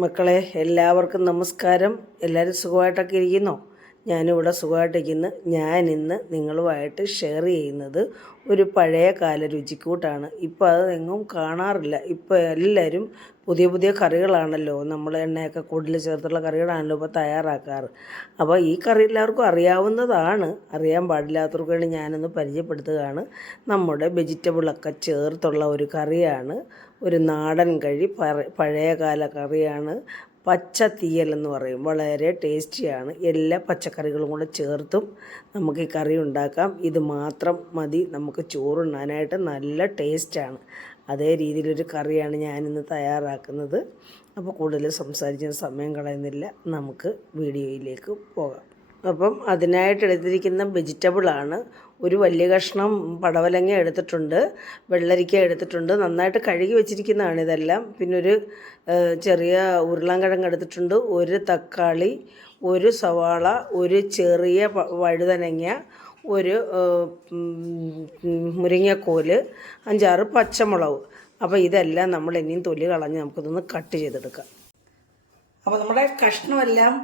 മക്കളെ എല്ലാവർക്കും നമസ്കാരം. എല്ലാവരും സുഖമായിട്ടൊക്കെ ഇരിക്കുന്നോ? ഞാനിവിടെ സുഖമായിട്ടിരിക്കുന്നു. ഞാനിന്ന് നിങ്ങളുമായിട്ട് ഷെയർ ചെയ്യുന്നത് ഒരു പഴയ കാല രുചിക്കൂട്ടാണ്. ഇപ്പോൾ അത് എങ്ങും കാണാറില്ല. ഇപ്പോൾ എല്ലാവരും പുതിയ പുതിയ കറികളാണല്ലോ, നമ്മൾ എണ്ണയൊക്കെ കൂടുതൽ ചേർത്തുള്ള കറികളാണല്ലോ ഇപ്പോൾ തയ്യാറാക്കാറ്. അപ്പോൾ ഈ കറി എല്ലാവർക്കും അറിയാവുന്നതാണ്. അറിയാൻ പാടില്ലാത്തവർക്ക് വേണ്ടി ഞാനൊന്ന് പരിചയപ്പെടുത്തുകയാണ്. നമ്മുടെ വെജിറ്റബിളൊക്കെ ചേർത്തുള്ള ഒരു കറിയാണ്. ഒരു നാടൻ പഴയ കാല കറിയാണ്. പച്ച തീയൽ എന്ന് പറയും. വളരെ ടേസ്റ്റിയാണ്. എല്ലാ പച്ചക്കറികളും കൂടെ ചേർത്തും നമുക്ക് ഈ കറി ഉണ്ടാക്കാം. ഇത് മാത്രം മതി നമുക്ക് ചോറുണ്ണാനായിട്ട്. നല്ല ടേസ്റ്റാണ്. അതേ രീതിയിലൊരു കറിയാണ് ഞാനിന്ന് തയ്യാറാക്കുന്നത്. അപ്പോൾ കൂടുതൽ സംസാരിക്കാൻ സമയം കളയുന്നില്ല, നമുക്ക് വീഡിയോയിലേക്ക് പോകാം. അപ്പം അതിനായിട്ട് എടുത്തിരിക്കുന്ന വെജിറ്റബിളാണ് ഒരു വലിയ കഷ്ണം പടവലങ്ങ എടുത്തിട്ടുണ്ട്, വെള്ളരിക്ക എടുത്തിട്ടുണ്ട്, നന്നായിട്ട് കഴുകി വെച്ചിരിക്കുന്നതാണ് ഇതെല്ലാം. പിന്നെ ഒരു ചെറിയ ഉരുളൻകിഴങ്ങ് എടുത്തിട്ടുണ്ട്, ഒരു തക്കാളി, ഒരു സവാള, ഒരു ചെറിയ വഴുതനങ്ങ, ഒരു മുരിങ്ങക്കോല്, 5-6 പച്ചമുളക്. അപ്പോൾ ഇതെല്ലാം നമ്മൾ ഇനിയും തൊലി കളഞ്ഞ് നമുക്കിതൊന്ന് കട്ട് ചെയ്തെടുക്കാം. അപ്പോൾ നമ്മുടെ കഷ്ണമെല്ലാം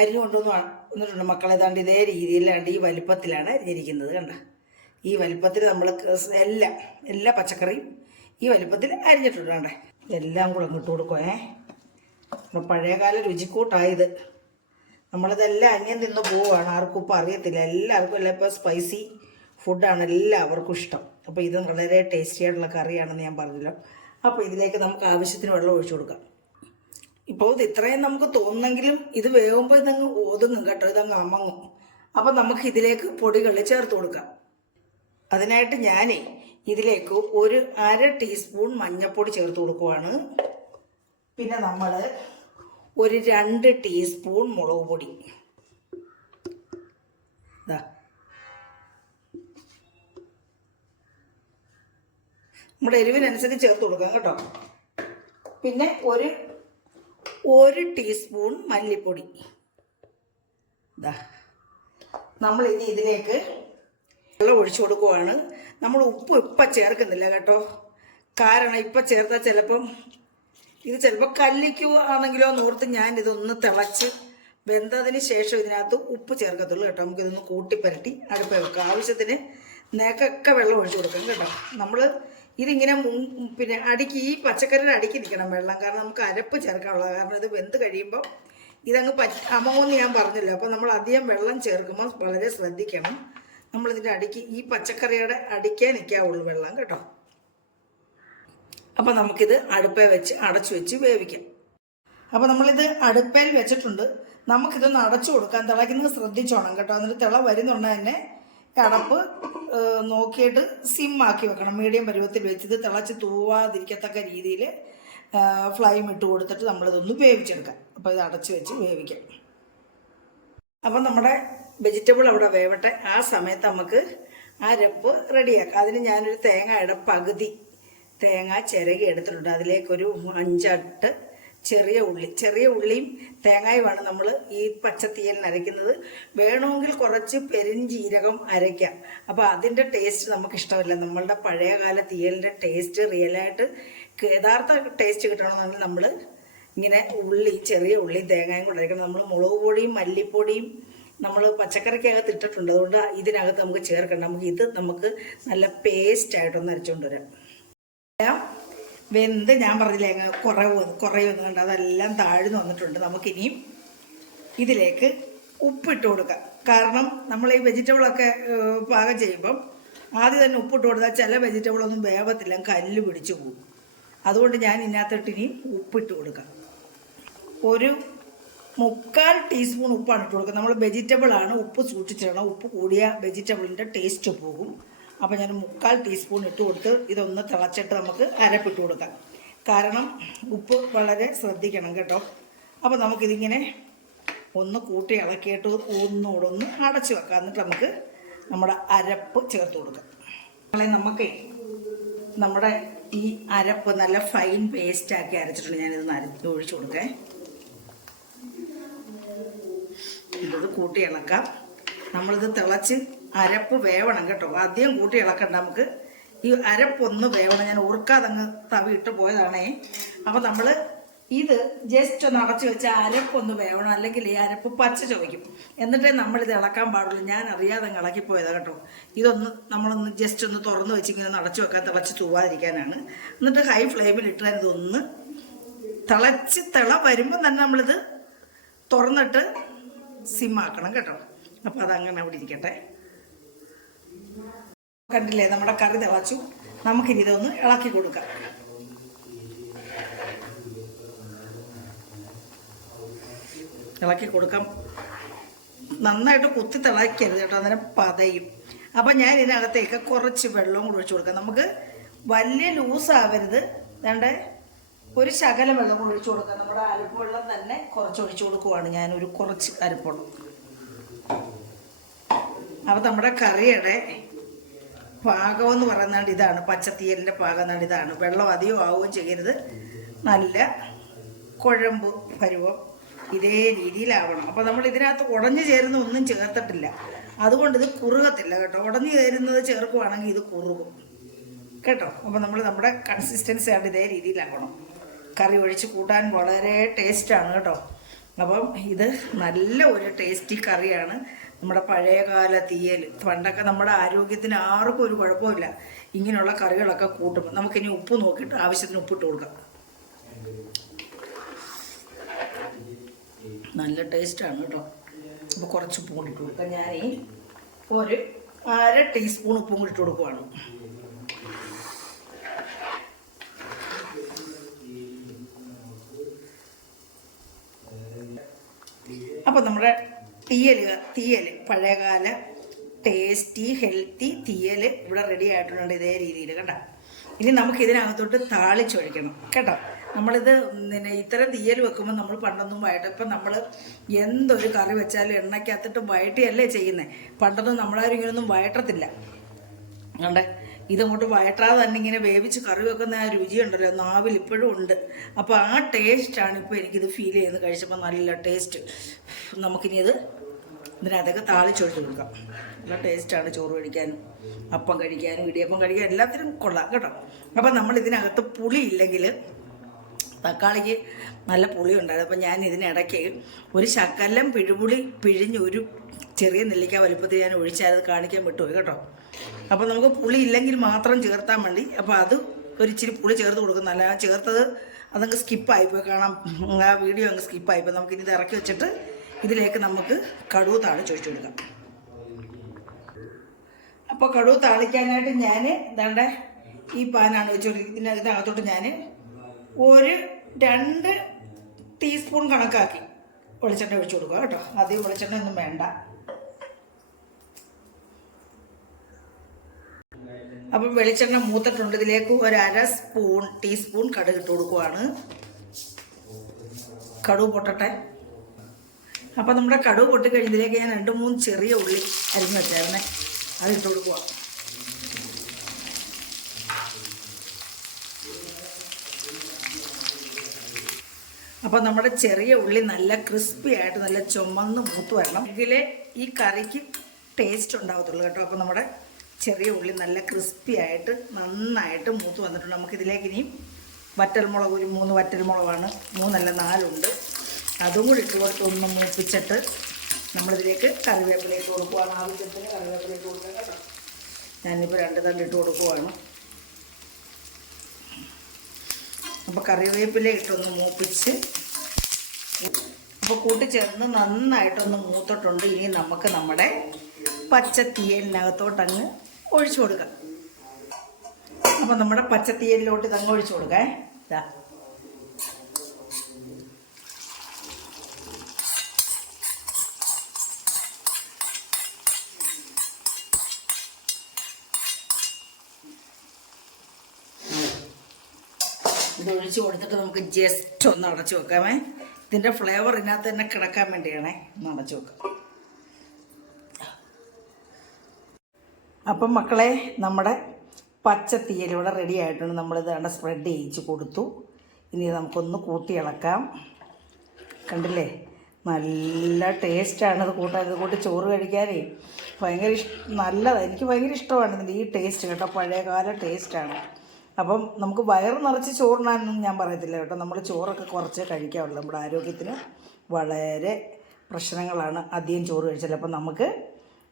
അരിഞ്ഞു കൊണ്ടുവന്നിട്ടുണ്ട് മക്കളെ. ഏതാണ്ട് ഇതേ രീതിയിലാണ്ട് ഈ വലിപ്പത്തിലാണ് അരിഞ്ഞിരിക്കുന്നത്. കണ്ട, ഈ വലിപ്പത്തിൽ നമ്മൾ എല്ലാ പച്ചക്കറിയും ഈ വലിപ്പത്തിൽ അരിഞ്ഞിട്ടുണ്ട്. കണ്ടേ, എല്ലാം കൂടെ ഇട്ട് കൊടുക്കുമേ. നമ്മുടെ പഴയകാല രുചിക്കൂട്ടായത്. നമ്മളിതെല്ലാം അന്യം നിന്ന് പോവുകയാണ്. ആർക്കും ഇപ്പം അറിയത്തില്ല. എല്ലാവർക്കും എല്ലാം ഇപ്പോൾ സ്പൈസി ഫുഡാണ് എല്ലാവർക്കും ഇഷ്ടം. അപ്പോൾ ഇത് വളരെ ടേസ്റ്റി ആയിട്ടുള്ള കറിയാണെന്ന് ഞാൻ പറഞ്ഞല്ലോ. അപ്പോൾ ഇതിലേക്ക് നമുക്ക് ആവശ്യത്തിന് വെള്ളം ഒഴിച്ചു കൊടുക്കാം. ഇപ്പോൾ ഇത് ഇത്രയും നമുക്ക് തോന്നുന്നെങ്കിലും ഇത് വേകുമ്പോൾ ഇതങ്ങ് ഒതുങ്ങും കേട്ടോ, ഇതങ്ങ് അമങ്ങും. അപ്പം നമുക്ക് ഇതിലേക്ക് പൊടികൾ ചേർത്ത് കൊടുക്കാം. അതിനായിട്ട് ഞാൻ ഇതിലേക്ക് ഒരു 1/2 ടീസ്പൂൺ മഞ്ഞൾപ്പൊടി ചേർത്ത് കൊടുക്കുവാണ്. പിന്നെ നമ്മൾ ഒരു 2 ടീസ്പൂൺ മുളക് പൊടി, നമ്മുടെ എരിവിനനുസരിച്ച് ചേർത്ത് കൊടുക്കാം കേട്ടോ. പിന്നെ ഒരു ടീസ്പൂൺ മല്ലിപ്പൊടി. നമ്മൾ ഇനി ഇതിലേക്ക് വെള്ളം ഒഴിച്ചു കൊടുക്കുവാണ്. നമ്മൾ ഉപ്പ് ഇപ്പം ചേർക്കുന്നില്ല കേട്ടോ, കാരണം ഇപ്പം ചേർത്താൽ ചിലപ്പം കല്ലിക്കുകയാണെങ്കിലോ എന്നോർത്ത് ഞാൻ ഇതൊന്ന് തിളച്ച് വെന്തതിന് ശേഷം ഇതിനകത്ത് ഉപ്പ് ചേർക്കത്തുള്ളൂ കേട്ടോ. നമുക്കിതൊന്ന് കൂട്ടിപ്പരട്ടി അടുപ്പ് വെക്കാം. ആവശ്യത്തിന് നേക്കൊക്കെ വെള്ളം ഒഴിച്ചു കൊടുക്കാം കേട്ടോ. നമ്മൾ ഇതിങ്ങനെ പിന്നെ ഈ പച്ചക്കറിയുടെ അടിക്ക് നിൽക്കണം വെള്ളം, കാരണം നമുക്ക് അരപ്പ് ചേർക്കാനുള്ളത്. കാരണം ഇത് വെന്ത് കഴിയുമ്പോൾ ഇതങ്ങ് അമങ്ങുമെന്ന് ഞാൻ പറഞ്ഞല്ലോ. അപ്പോൾ നമ്മൾ അധികം വെള്ളം ചേർക്കുമ്പോൾ വളരെ ശ്രദ്ധിക്കണം. നമ്മളിതിൻ്റെ ഈ പച്ചക്കറിയുടെ അടിക്കേ നിൽക്കാവുള്ളൂ വെള്ളം കേട്ടോ. അപ്പോൾ നമുക്കിത് അടുപ്പേ വെച്ച് അടച്ചു വെച്ച് വേവിക്കാം. അപ്പോൾ നമ്മളിത് അടുപ്പേൽ വെച്ചിട്ടുണ്ട്. നമുക്കിതൊന്ന് അടച്ചു കൊടുക്കാം. തിളയ്ക്കുന്നത് ശ്രദ്ധിച്ചോണം കേട്ടോ. എന്നിട്ട് തിള വരുന്നുണ്ട് തന്നെ അടപ്പ് നോക്കിയിട്ട് സിമ്മാക്കി വെക്കണം. മീഡിയം പരുവത്തിൽ വെച്ചത് തിളച്ച് തൂവാതിരിക്കത്തക്ക രീതിയിൽ ഫ്ലെയിം ഇട്ട് കൊടുത്തിട്ട് നമ്മളിതൊന്ന് വേവിച്ചെടുക്കാം. അപ്പോൾ ഇത് അടച്ച് വെച്ച് വേവിക്കാം. അപ്പം നമ്മുടെ വെജിറ്റബിൾ അവിടെ വേവട്ടെ. ആ സമയത്ത് നമുക്ക് അരപ്പ് റെഡിയാക്കാം. അതിന് ഞാനൊരു തേങ്ങയുടെ പകുതി തേങ്ങ ചിരകി എടുത്തിട്ടുണ്ട്. അതിലേക്കൊരു 5 ചെറിയ ഉള്ളിയും തേങ്ങയുമാണ് നമ്മൾ ഈ പച്ചത്തീയലിന് അരയ്ക്കുന്നത്. വേണമെങ്കിൽ കുറച്ച് പെരിഞ്ജീരകം അരയ്ക്കാം. അപ്പോൾ അതിൻ്റെ ടേസ്റ്റ് നമുക്ക് ഇഷ്ടമല്ല. നമ്മളുടെ പഴയകാല തീയലിൻ്റെ ടേസ്റ്റ് റിയലായിട്ട് യഥാർത്ഥ ടേസ്റ്റ് കിട്ടണമെന്നുണ്ടെങ്കിൽ നമ്മൾ ഇങ്ങനെ ചെറിയ ഉള്ളിയും തേങ്ങയും കൂടെ അരയ്ക്കണം. നമ്മൾ മുളക് പൊടിയും മല്ലിപ്പൊടിയും നമ്മൾ പച്ചക്കറിക്കകത്ത് ഇട്ടിട്ടുണ്ട്. അതുകൊണ്ട് ഇതിനകത്ത് നമുക്ക് ചേർക്കണം. നമുക്ക് നല്ല പേസ്റ്റായിട്ടൊന്ന് അരച്ചുകൊണ്ട് വരാം. വെന്ത് ഞാൻ പറഞ്ഞില്ലേ കുറയൊന്നും കണ്ട് അതെല്ലാം താഴ്ന്നു വന്നിട്ടുണ്ട്. നമുക്കിനിയും ഇതിലേക്ക് ഉപ്പിട്ട് കൊടുക്കാം. കാരണം നമ്മൾ ഈ വെജിറ്റബിളൊക്കെ പാകം ചെയ്യുമ്പം ആദ്യം തന്നെ ഉപ്പിട്ട് കൊടുത്താൽ ചില വെജിറ്റബിളൊന്നും വേവത്തില്ല, കല്ല് പിടിച്ചു പോകും. അതുകൊണ്ട് ഞാൻ ഇതിനകത്തോട്ട് ഇനിയും ഉപ്പിട്ട് കൊടുക്കാം. ഒരു 3/4 ടീസ്പൂൺ ഉപ്പാണ് ഇട്ട് കൊടുക്കുക. നമ്മൾ വെജിറ്റബിളാണ്, ഉപ്പ് സൂക്ഷിച്ചിടണം. ഉപ്പ് കൂടിയ വെജിറ്റബിളിൻ്റെ ടേസ്റ്റ് പോകും. അപ്പോൾ ഞാൻ 3/4 ടീസ്പൂൺ ഇട്ട് കൊടുത്ത് ഇതൊന്ന് തിളച്ചിട്ട് നമുക്ക് അരപ്പിട്ട് കൊടുക്കാം. കാരണം ഉപ്പ് വളരെ ശ്രദ്ധിക്കണം കേട്ടോ. അപ്പോൾ നമുക്കിതിങ്ങനെ ഒന്ന് കൂട്ടി ഇളക്കിയിട്ട് ഒന്നുകൂടെ ഒന്ന് അടച്ച് വെക്കാം. എന്നിട്ട് നമുക്ക് നമ്മുടെ അരപ്പ് ചേർത്ത് കൊടുക്കാം. നമുക്ക് നമ്മുടെ ഈ അരപ്പ് നല്ല ഫൈൻ പേസ്റ്റാക്കി അരച്ചിട്ടുണ്ട്. ഞാനിത് ഒഴിച്ചു കൊടുക്കേ. ഇത് കൂട്ടി ഇളക്കാം. നമ്മളിത് തിളച്ച് അരപ്പ് വേവണം കേട്ടോ. അധികം കൂട്ടി ഇളക്കണ്ട. നമുക്ക് ഈ അരപ്പൊന്ന് വേവണം. ഞാൻ ഓർക്കാതെ അങ്ങ് തവി ഇട്ട് പോയതാണേ. അപ്പോൾ നമ്മൾ ഇത് ജസ്റ്റ് ഒന്ന് അടച്ചു വെച്ച് അരപ്പൊന്ന് വേവണം, അല്ലെങ്കിൽ ഈ അരപ്പ് പച്ച ചുവയ്ക്കും. എന്നിട്ടേ നമ്മളിത് ഇളക്കാൻ പാടുള്ളൂ. ഞാൻ അറിയാതെ ഇളക്കിപ്പോയതാണ് കേട്ടോ. ഇതൊന്ന് നമ്മളൊന്ന് ജസ്റ്റ് ഒന്ന് തുറന്ന് വെച്ചിങ്ങനെ ഒന്ന് അടച്ചു വെക്കാൻ, തിളച്ച് തൂവാതിരിക്കാനാണ്. എന്നിട്ട് ഹൈ ഫ്ലെയിമിൽ ഇട്ടാൽ ഇതൊന്ന് തിള വരുമ്പോൾ തന്നെ നമ്മളിത് തുറന്നിട്ട് സിമ്മാക്കണം കേട്ടോ. അപ്പോൾ അതങ്ങനെ അവിടെ ഇരിക്കട്ടെ. കണ്ടില്ലേ, നമ്മുടെ കറി തിളച്ചു. നമുക്കിനി ഇതൊന്ന് ഇളക്കി കൊടുക്കാം. ഇളക്കി കൊടുക്കാം. നന്നായിട്ട് കുത്തി തിളയ്ക്കരുത് കേട്ടോ, അന്നേരം പതയും. അപ്പം ഞാൻ ഇതിനകത്തേക്ക് കുറച്ച് വെള്ളവും കൂടി ഒഴിച്ചു കൊടുക്കാം. നമുക്ക് വലിയ ലൂസാവരുത്. വേണ്ട, ഒരു ശകലം വെള്ളം കൂടി ഒഴിച്ചു കൊടുക്കാം. നമ്മുടെ അരപ്പ് വെള്ളം തന്നെ കുറച്ച് ഒഴിച്ചു കൊടുക്കുവാണ് ഞാനൊരു കുറച്ച് അരപ്പുള്ളൂ. അപ്പം നമ്മുടെ കറിയുടെ പാകമെന്ന് പറയുന്നത് ഇതാണ്, പച്ചത്തീയലിൻ്റെ പാകം എന്നാണ് ഇതാണ്. വെള്ളം അധികം ആവുകയും ചെയ്യരുത്, നല്ല കുഴമ്പ് പരുവം ഇതേ രീതിയിലാവണം. അപ്പോൾ നമ്മൾ ഇതിനകത്ത് ഉടഞ്ഞു ചേരുന്ന ഒന്നും ചേർത്തിട്ടില്ല, അതുകൊണ്ട് ഇത് കുറുകത്തില്ല കേട്ടോ. ഉടഞ്ഞു ചേരുന്നത് ചേർക്കുവാണെങ്കിൽ ഇത് കുറുകും കേട്ടോ. അപ്പോൾ നമ്മൾ നമ്മുടെ കൺസിസ്റ്റൻസി ആയിട്ട് ഇതേ രീതിയിലാക്കണം. കറി ഒഴിച്ച് കൂട്ടാൻ വളരെ ടേസ്റ്റാണ് കേട്ടോ. അപ്പം ഇത് നല്ല ഒരു ടേസ്റ്റി കറിയാണ്. നമ്മുടെ പഴയകാല തീയൽ. പണ്ടൊക്കെ നമ്മുടെ ആരോഗ്യത്തിന് ആർക്കും ഒരു കുഴപ്പമില്ല ഇങ്ങനെയുള്ള കറികളൊക്കെ കൂട്ടുമ്പോൾ. നമുക്കിനി ഉപ്പ് നോക്കിയിട്ട് ആവശ്യത്തിന് ഉപ്പിട്ട് കൊടുക്കാം. നല്ല ടേസ്റ്റാണ് കേട്ടോ. അപ്പോൾ കുറച്ച് ഉപ്പും കൂടി ഇട്ട് കൊടുക്കാം. ഞാൻ ഒരു 1/2 ടീസ്പൂൺ ഉപ്പും കൂടി ഇട്ട് കൊടുക്കുവാണ്. അപ്പം നമ്മുടെ തീയൽ പഴയകാല ടേസ്റ്റി ഹെൽത്തി തീയൽ ഇവിടെ റെഡി ആയിട്ടുണ്ട് ഇതേ രീതിയിൽ കേട്ടോ. ഇനി നമുക്ക് ഇതിനകത്തോട്ട് താളിച്ചൊഴിക്കണം കേട്ടോ. നമ്മളിത് ഇത്തരം തീയൽ വെക്കുമ്പോൾ നമ്മൾ പണ്ടൊന്നും ഇപ്പം നമ്മൾ എന്തൊരു കറി വെച്ചാലും എണ്ണയ്ക്കകത്തിട്ട് വഴറ്റിയല്ലേ ചെയ്യുന്നത്. പണ്ടൊന്നും നമ്മളാരും ഇങ്ങനെയൊന്നും വഴറ്റത്തില്ല കണ്ടേ. ഇതങ്ങോട്ട് വഴറ്റാതെ തന്നെ ഇങ്ങനെ വേവിച്ച് കറി വെക്കുന്ന ആ രുചിയുണ്ടല്ലോ, നാവിൽ ഇപ്പോഴും ഉണ്ട്. അപ്പോൾ ആ ടേസ്റ്റാണ് ഇപ്പോൾ എനിക്കിത് ഫീൽ ചെയ്യുന്നത്. കഴിച്ചപ്പോൾ നല്ല ടേസ്റ്റ്. നമുക്കിനി ഇതിനകത്തൊക്കെ താളിച്ചൊഴിച്ച് കൊടുക്കാം. നല്ല ടേസ്റ്റാണ് ചോറ് കഴിക്കാനും അപ്പം കഴിക്കാനും ഇടിയപ്പം കഴിക്കാനും എല്ലാത്തിനും കൊള്ളാം കേട്ടോ. അപ്പം നമ്മൾ ഇതിനകത്ത് പുളി ഇല്ലെങ്കിൽ, തക്കാളിക്ക് നല്ല പുളി ഉണ്ടായിരുന്നു. അപ്പം ഞാൻ ഇതിനിടയ്ക്ക് ഒരു ശകലം പിഴുപുളി പിഴിഞ്ഞ് ഒരു ചെറിയ നെല്ലിക്ക വലുപ്പത്തിൽ ഞാൻ ഒഴിച്ചാൽ അത് കാണിക്കാൻ വിട്ടുപോയി കേട്ടോ. അപ്പോൾ നമുക്ക് പുളി ഇല്ലെങ്കിൽ മാത്രം ചേർത്താൽ മതി. അപ്പോൾ അത് ഒരു ഇച്ചിരി പുളി ചേർത്ത് കൊടുക്കുന്നല്ല, ചേർത്തത് അതങ്ങ് സ്കിപ്പായിപ്പോയി, കാണാം ആ വീഡിയോ അങ്ങ് സ്കിപ്പായിപ്പോയി. നമുക്കിനി ഇത് ഇറക്കി വെച്ചിട്ട് ഇതിലേക്ക് നമുക്ക് കടുക് താളിച്ചൊഴിച്ച് കൊടുക്കാം. അപ്പോൾ കടുക് താളിക്കാനായിട്ട് ഞാൻ ഇതാണ്ട് ഈ പാനാണ് വെച്ചുകൊടുക്കുന്നത്. ഇതിനകത്തോട്ട് ഞാൻ ഒരു 2 ടീസ്പൂൺ കണക്കാക്കി വെളിച്ചെണ്ണ ഒഴിച്ചു കൊടുക്കുക കേട്ടോ. അധികം വെളിച്ചെണ്ണ ഒന്നും വേണ്ട. അപ്പം വെളിച്ചെണ്ണ മൂത്തിട്ടുണ്ട്. ഇതിലേക്ക് ഒരു 1/2 ടീസ്പൂൺ കടുക് ഇട്ട് കൊടുക്കുവാണ്. കടുക് പൊട്ടട്ടെ. അപ്പം നമ്മുടെ കടുക് പൊട്ടിക്കഴിഞ്ഞതിലേക്ക് ഞാൻ 2-3 ചെറിയ ഉള്ളി അരിഞ്ഞ് വെച്ചായിരുന്നേ, അത് ഇട്ട് കൊടുക്കുക. അപ്പോൾ നമ്മുടെ ചെറിയ ഉള്ളി നല്ല ക്രിസ്പി ആയിട്ട് നല്ല ചുമന്ന് മൂത്ത് വരണം. ഇതിലെ ഈ കറിക്ക് ടേസ്റ്റ് ഉണ്ടാകത്തുള്ളൂ കേട്ടോ. അപ്പോൾ നമ്മുടെ ചെറിയ ഉള്ളി നല്ല ക്രിസ്പി ആയിട്ട് നന്നായിട്ട് മൂത്ത് വന്നിട്ടുണ്ട്. നമുക്കിതിലേക്ക് ഇനിയും വറ്റൽമുളക്, ഒരു 3 വറ്റൽമുളകാണ്, 3 അല്ല 4 ഉണ്ട്, അതും കൂടി ഇട്ട് കൊടുത്ത് ഒന്ന് മൂപ്പിച്ചിട്ട് നമ്മളിതിലേക്ക് കറിവേപ്പില ഇട്ട് കൊടുക്കുവാണ്. ആവശ്യത്തിന് കറിവേപ്പില ഇട്ട് കൊടുക്കുക കേട്ടോ. ഞാനിപ്പോൾ 2 തണ്ട് ഇട്ട് കൊടുക്കുവാണ്. അപ്പോൾ കറിവേപ്പില ഇട്ടൊന്ന് മൂപ്പിച്ച് അപ്പോൾ കൂട്ടിച്ചേർന്ന് നന്നായിട്ടൊന്ന് മൂത്തിട്ടുണ്ട്. ഇനി നമുക്ക് നമ്മുടെ പച്ചത്തീയലിനകത്തോട്ടങ്ങ് ഒഴിച്ചു കൊടുക്കാം. അപ്പോൾ നമ്മുടെ പച്ചത്തീയലിലോട്ട് ഇതങ്ങ് ഒഴിച്ചു കൊടുക്കാം. ഇതാ ഇതൊഴിച്ച് കൊടുത്തിട്ട് നമുക്ക് ജസ്റ്റ് ഒന്ന് അടച്ചു വെക്കാമേ. ഇതിൻ്റെ ഫ്ലേവർ ഇതിനകത്ത് തന്നെ കിടക്കാൻ വേണ്ടിയാണേ. ഒന്ന് അടച്ചു വെക്കാം. അപ്പം മക്കളെ, നമ്മുടെ പച്ചത്തീയലിവിടെ റെഡി ആയിട്ടുണ്ട്. നമ്മളിത് വേണ്ട സ്പ്രെഡ് ചെയ്യിച്ച് കൊടുത്തു. ഇനി നമുക്കൊന്ന് കൂട്ടി ഇളക്കാം. കണ്ടില്ലേ, നല്ല ടേസ്റ്റാണ് ഇത് കൂട്ടാൻ. ഇത് കൂട്ടി ചോറ് കഴിക്കാനേ ഭയങ്കര നല്ലതാണ്. എനിക്ക് ഭയങ്കര ഇഷ്ടമാണ് ഇതിൻ്റെ ഈ ടേസ്റ്റ് കേട്ടോ. പഴയകാല ടേസ്റ്റാണ്. അപ്പം നമുക്ക് വയറ് നിറച്ച് ചോറിനാനൊന്നും ഞാൻ പറയത്തില്ല കേട്ടോ. നമ്മൾ ചോറൊക്കെ കുറച്ച് കഴിക്കാവുള്ളൂ. നമ്മുടെ ആരോഗ്യത്തിന് വളരെ പ്രശ്നങ്ങളാണ് അധികം ചോറ് കഴിച്ചാൽ. അപ്പം നമുക്ക്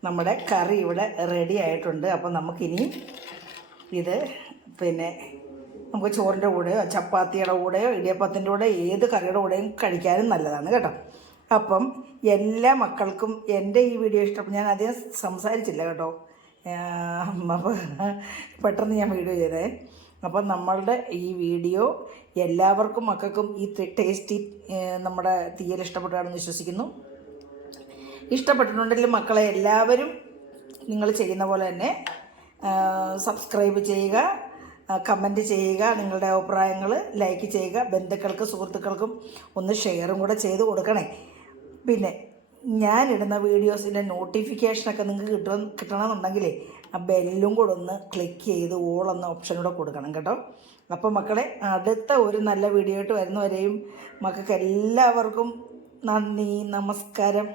നമ്മുടെ കറി ഇവിടെ റെഡി ആയിട്ടുണ്ട്. അപ്പം നമുക്കിനി ഇത് നമുക്ക് ചോറിൻ്റെ കൂടെയോ ചപ്പാത്തിയുടെ കൂടെയോ ഇടിയപ്പത്തിൻ്റെ കൂടെ ഏത് കറിയുടെ കൂടെയും കഴിക്കാനും നല്ലതാണ് കേട്ടോ. അപ്പം എല്ലാ മക്കൾക്കും എൻ്റെ ഈ വീഡിയോ ഇഷ്ടപ്പെട്ടു. ഞാൻ അധികം സംസാരിച്ചില്ല കേട്ടോ, അപ്പോൾ പെട്ടെന്ന് ഞാൻ വീഡിയോ ചെയ്തേ. അപ്പം നമ്മളുടെ ഈ വീഡിയോ എല്ലാവർക്കും മക്കൾക്കും ഈ ടേസ്റ്റി നമ്മുടെ തീയൽ ഇഷ്ടപ്പെട്ടാണെന്ന് വിശ്വസിക്കുന്നു. ഇഷ്ടപ്പെട്ടിട്ടുണ്ടെങ്കിൽ മക്കളെ എല്ലാവരും നിങ്ങൾ ചെയ്യുന്ന പോലെ തന്നെ സബ്സ്ക്രൈബ് ചെയ്യുക, കമൻറ്റ് ചെയ്യുക, നിങ്ങളുടെ അഭിപ്രായങ്ങൾ ലൈക്ക് ചെയ്യുക, ബന്ധുക്കൾക്ക് സുഹൃത്തുക്കൾക്കും ഒന്ന് ഷെയറും കൂടെ ചെയ്ത് കൊടുക്കണേ. പിന്നെ ഞാനിടുന്ന വീഡിയോസിൻ്റെ നോട്ടിഫിക്കേഷനൊക്കെ നിങ്ങൾക്ക് കിട്ടണമെന്നുണ്ടെങ്കിലേ ആ ബെല്ലും കൂടെ ഒന്ന് ക്ലിക്ക് ചെയ്ത് ഓൾ എന്ന ഓപ്ഷനൂടെ കൊടുക്കണം കേട്ടോ. അപ്പോൾ മക്കളെ, അടുത്ത ഒരു നല്ല വീഡിയോ ആയിട്ട് വരുന്നവരെയും മക്കൾക്ക് എല്ലാവർക്കും നന്ദി, നമസ്കാരം.